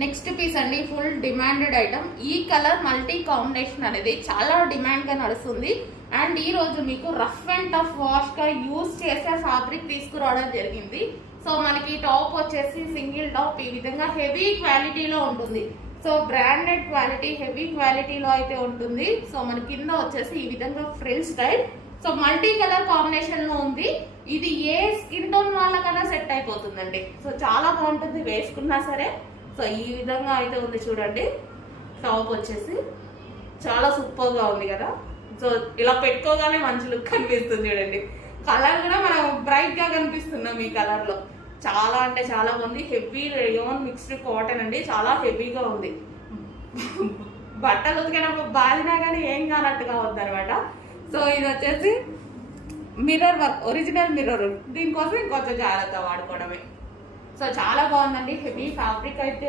Next piece అండి, full demanded item. ఈ colour multi combination అనేది చాలా డిమాండ్ గా నడుస్తుంది. అండ్ ఈ రోజు మీకు రఫ్ అండ్ టఫ్ వాష్ గా యూజ్ చేసే ఫ్యాబ్రిక్ తీసుకురావడం జరిగింది. సో మనకి టాప్ వచ్చేసి సింగిల్ టాప్ ఈ విధంగా హెవీ క్వాలిటీలో ఉంటుంది. సో బ్రాండెడ్ క్వాలిటీ, హెవీ క్వాలిటీలో అయితే ఉంటుంది. సో మన కింద వచ్చేసి ఈ విధంగా frill style. So multi colour combination లో ఉంది. ఇది ఏ స్కిన్ టోన్ వాళ్ళకన్నా సెట్ అయిపోతుందండి. సో చాలా బాగుంటుంది వేసుకున్నా సరే. సో ఈ విధంగా అయితే ఉంది చూడండి. టాప్ వచ్చేసి చాలా సూపర్ గా ఉంది కదా. సో ఇలా పెట్టుకోగానే మంచి లుక్ కనిపిస్తుంది చూడండి. కలర్ కూడా మనం బ్రైట్ గా కనిపిస్తున్నాం ఈ కలర్ లో. చాలా అంటే చాలా బాగుంది. హెవీ రేయాన్ మిక్స్డ్ కాటన్ అండి, చాలా హెవీగా ఉంది. బట్టలు ఉతికేటప్పుడు బాలినా కానీ ఏం కానట్టుగా ఉంది అనమాట. సో ఇది వచ్చేసి మిర్రర్ వర్క్, ఒరిజినల్ మిర్రర్. దీనికోసం ఇంకొంచెం జాగ్రత్త వాడుకోవడమే. సో చాలా బాగుందండి. హెవీ ఫ్యాబ్రిక్ అయితే